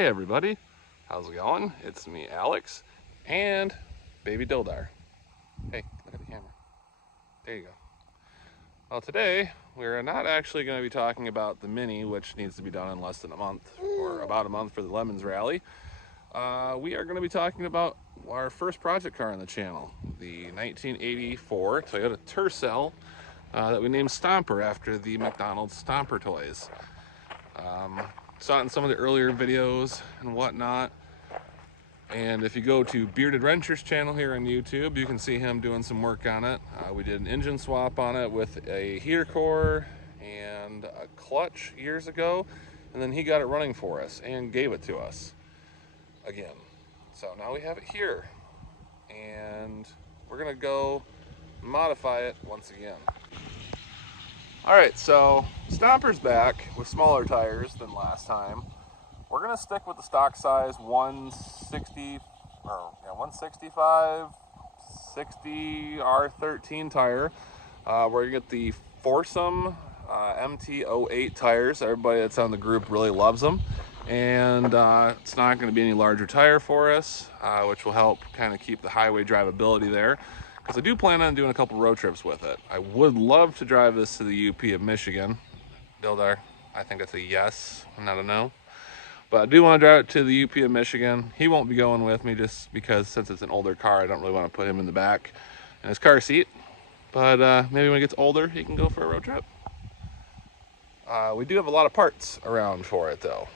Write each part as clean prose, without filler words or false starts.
Hey everybody, how's it going? It's me, Alex, and baby Dildar. Hey, look at the camera. There you go. Well, today we're not actually going to be talking about the Mini, which needs to be done in less than a month, or about a month for the Lemons Rally. We are going to be talking about our first project car on the channel, the 1984 Toyota Tercel that we named Stomper after the McDonald's Stomper toys. Saw it in some of the earlier videos and whatnot. And if you go to Bearded Wrencher's channel here on YouTube, you can see him doing some work on it. We did an engine swap on it with a heater core and a clutch years ago, and then he got it running for us and gave it to us again. So now we have it here, and we're gonna go modify it once again. All right, so Stomper's back with smaller tires than last time. We're gonna stick with the stock size 165, 60 R13 tire. We're gonna get the Foursome MT08 tires. Everybody that's on the group really loves them. And it's not gonna be any larger tire for us, which will help kind of keep the highway drivability there. Because I do plan on doing a couple road trips with it. I would love to drive this to the UP of Michigan. Dildar, I think that's a yes, not a no. But I do want to drive it to the UP of Michigan. He won't be going with me just because since it's an older car, I don't really want to put him in the back in his car seat. But maybe when he gets older, he can go for a road trip. We do have a lot of parts around for it though.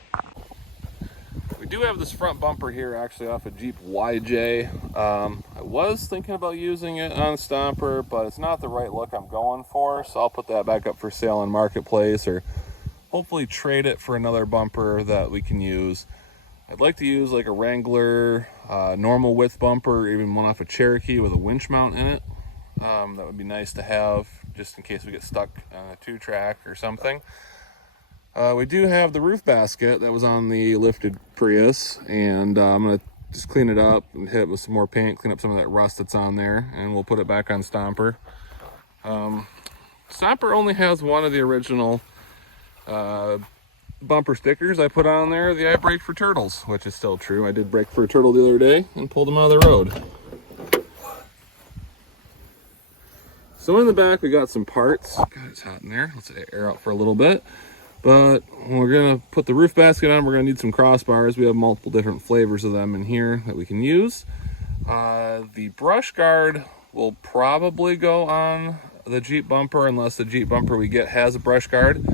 We do have this front bumper here actually off a Jeep YJ. I was thinking about using it on Stomper, but it's not the right look I'm going for. So I'll put that back up for sale on Marketplace or hopefully trade it for another bumper that we can use. I'd like to use like a Wrangler normal width bumper, or even one off a Cherokee with a winch mount in it. That would be nice to have just in case we get stuck on a 2-track or something. We do have the roof basket that was on the lifted Prius, and I'm gonna just clean it up and hit it with some more paint, clean up some of that rust that's on there, and we'll put it back on Stomper. Stomper only has one of the original bumper stickers I put on there, the I brake for turtles, which is still true. I did brake for a turtle the other day and pulled him out of the road. So in the back we got some parts. God, it's hot in there. Let's air out for a little bit. But we're gonna put the roof basket on. We're gonna need some crossbars. We have multiple different flavors of them in here that we can use. The brush guard will probably go on the Jeep bumper unless the Jeep bumper we get has a brush guard.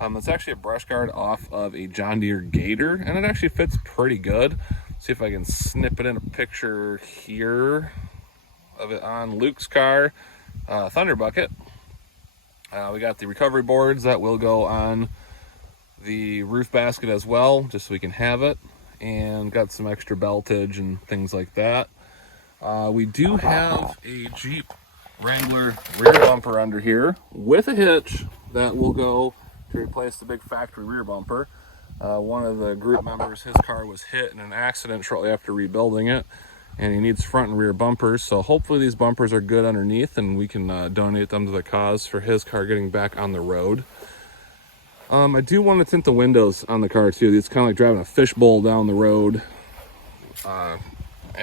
It's actually a brush guard off of a John Deere Gator, and it actually fits pretty good. See if I can snip it in a picture here of it on Luke's car, Thunder Bucket. We got the recovery boards that will go on the roof basket as well, just so we can have it, and got some extra beltage and things like that. We do have a Jeep Wrangler rear bumper under here with a hitch that will go to replace the big factory rear bumper. One of the group members, his car was hit in an accident shortly after rebuilding it, and he needs front and rear bumpers. So hopefully these bumpers are good underneath and we can donate them to the cause for his car getting back on the road. I do want to tint the windows on the car too. It's kind of like driving a fishbowl down the road. And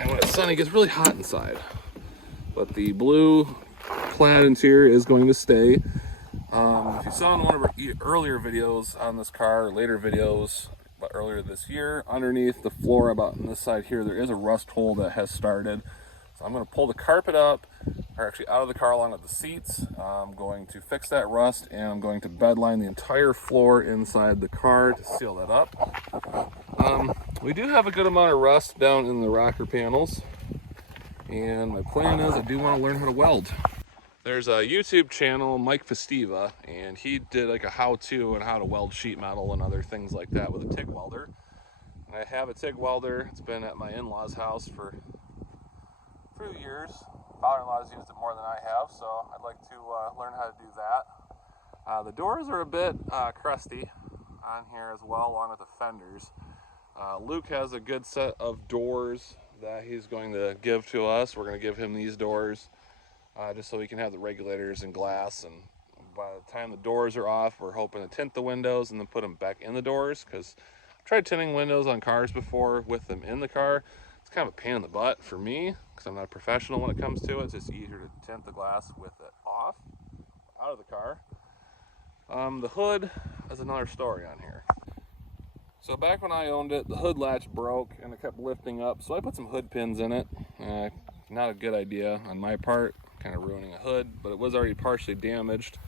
when it's sunny, it gets really hot inside. But the blue clad interior is going to stay. If you saw in one of our earlier videos on this car, later videos, but earlier this year, underneath the floor about on this side here, there is a rust hole that has started. So I'm going to pull the carpet up, or actually out of the car along with the seats. I'm going to fix that rust, and I'm going to bed line the entire floor inside the car to seal that up. We do have a good amount of rust down in the rocker panels, and my plan is I do want to learn how to weld. There's a YouTube channel, Mike Festiva, and he did like a how-to on how to weld sheet metal and other things like that with a TIG welder. And I have a TIG welder. It's been at my in-laws' house for a few years. Father-in-law's used it more than I have, so I'd like to learn how to do that. The doors are a bit crusty on here as well, along with the fenders. Luke has a good set of doors that he's going to give to us. We're going to give him these doors. Just so we can have the regulators and glass, and by the time the doors are off, we're hoping to tint the windows and then put them back in the doors, because tried tinting windows on cars before with them in the car. It's kind of a pain in the butt for me because I'm not a professional when it comes to it. It's just easier to tint the glass with it off, out of the car. The hood is another story on here. So back when I owned it, the hood latch broke and it kept lifting up, so I put some hood pins in it. Not a good idea on my part, kind of ruining a hood, but it was already partially damaged.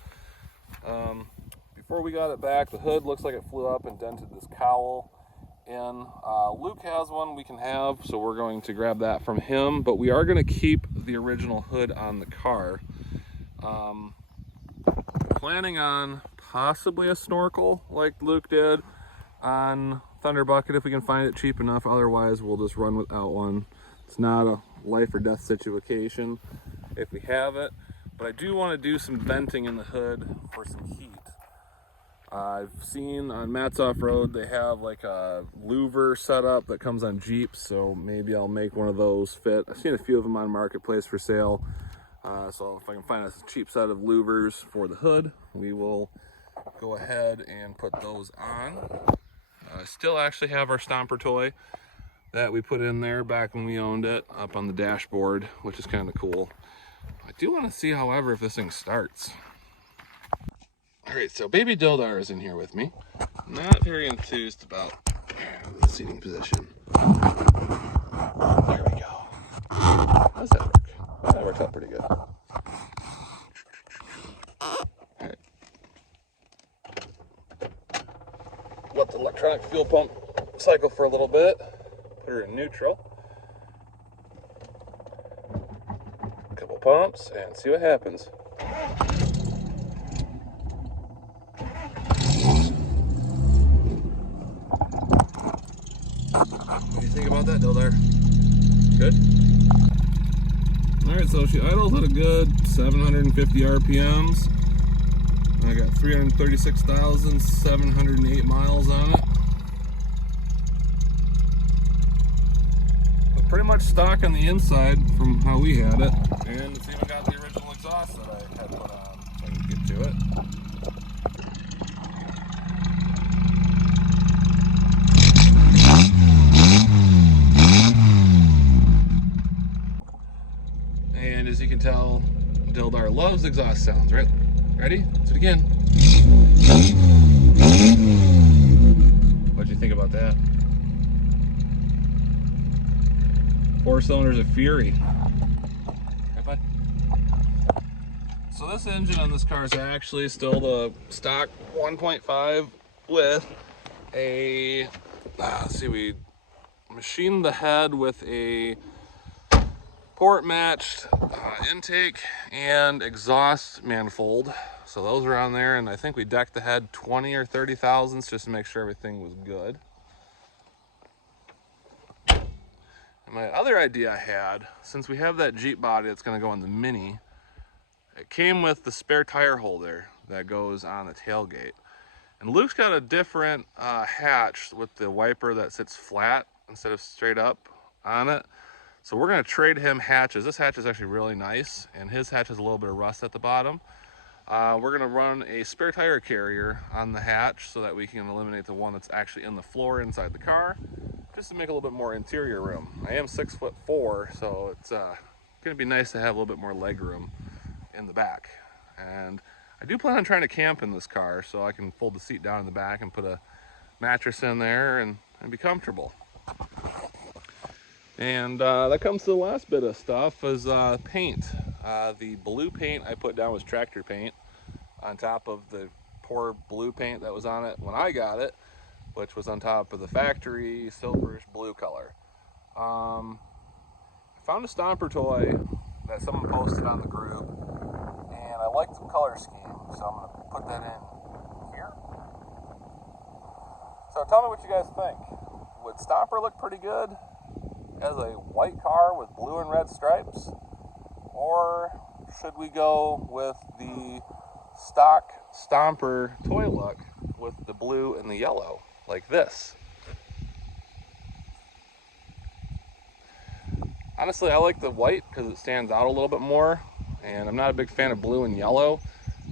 Before we got it back, the hood looks like it flew up and dented this cowl in. Luke has one we can have, so we're going to grab that from him, but we are going to keep the original hood on the car. Planning on possibly a snorkel like Luke did on Thunder Bucket if we can find it cheap enough. Otherwise, we'll just run without one. It's not a life or death situation if we have it, but I do want to do some venting in the hood for some heat. I've seen on Matt's Off-Road they have like a louver setup that comes on Jeeps, so maybe I'll make one of those fit. I've seen a few of them on Marketplace for sale, so if I can find a cheap set of louvers for the hood, we will go ahead and put those on. I still actually have our Stomper toy that we put in there back when we owned it up on the dashboard, which is kind of cool. I do want to see, however, if this thing starts. All right, so baby Dildar is in here with me. Not very enthused about the seating position. There we go. How does that work? That works out pretty good. All right. Let the electronic fuel pump cycle for a little bit. Put her in neutral. A couple pumps and see what happens. What do you think about that, Dildar? Good? Alright, so she idles at a good 750 RPMs. I got 336,708 miles on it. But pretty much stock on the inside from how we had it. And it's even got the original exhaust that I had put on, so I can get to it. And as you can tell, Dildar loves exhaust sounds, right? Ready? Let's do it again. What'd you think about that? 4 cylinders of fury. Right, bud? So this engine on this car is actually still the stock 1.5 with a, let's see, we machined the head with a port matched intake and exhaust manifold, so those were on there, and I think we decked the head 20 or 30 thousandths just to make sure everything was good. And my other idea I had, since we have that Jeep body that's going to go on the Mini, it came with the spare tire holder that goes on the tailgate, and Luke's got a different hatch with the wiper that sits flat instead of straight up on it. So we're going to trade him hatches. This hatch is actually really nice, and his hatch has a little bit of rust at the bottom. We're going to run a spare tire carrier on the hatch so that we can eliminate the one that's actually in the floor inside the car, just to make a little bit more interior room. I am 6'4", so it's going to be nice to have a little bit more leg room in the back. And I do plan on trying to camp in this car, so I can fold the seat down in the back and put a mattress in there and be comfortable. And that comes to the last bit of stuff, is paint. The blue paint I put down was tractor paint on top of the poor blue paint that was on it when I got it, which was on top of the factory silverish blue color. I found a Stomper toy that someone posted on the group, and I liked the color scheme, so I'm going to put that in here. So tell me what you guys think. Would Stomper look pretty good as a white car with blue and red stripes, or should we go with the stock Stomper toy look with the blue and the yellow like this? Honestly, I like the white because it stands out a little bit more, and I'm not a big fan of blue and yellow.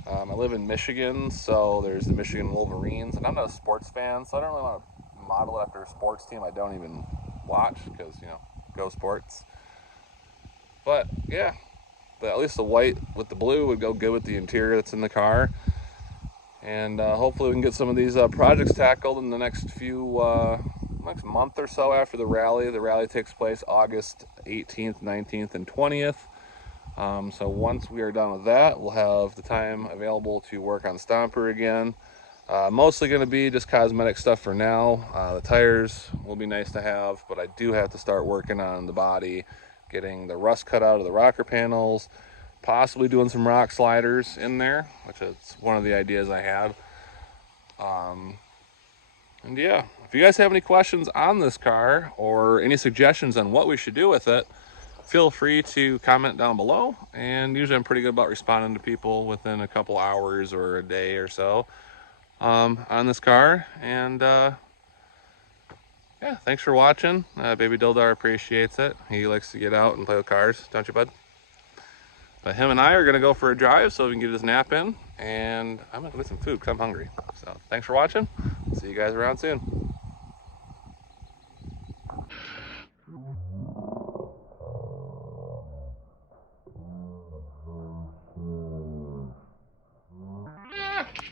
I live in Michigan, so there's the Michigan Wolverines, and I'm not a sports fan, so I don't really want to model it after a sports team I don't even watch because, you know, go sports. But yeah, at least the white with the blue would go good with the interior that's in the car. And hopefully we can get some of these projects tackled in the next month or so after the rally. The rally takes place August 18th, 19th, and 20th. So once we are done with that, we'll have the time available to work on Stomper again. Mostly going to be just cosmetic stuff for now. The tires will be nice to have, but I do have to start working on the body, getting the rust cut out of the rocker panels, possibly doing some rock sliders in there, which is one of the ideas I had. And yeah, if you guys have any questions on this car or any suggestions on what we should do with it, feel free to comment down below. And usually I'm pretty good about responding to people within a couple hours or a day or so on this car. And yeah, thanks for watching. Baby Dildar appreciates it. He likes to get out and play with cars, don't you, bud? But him and I are gonna go for a drive so we can get his nap in, and I'm gonna go get some food because I'm hungry. So thanks for watching. See you guys around soon.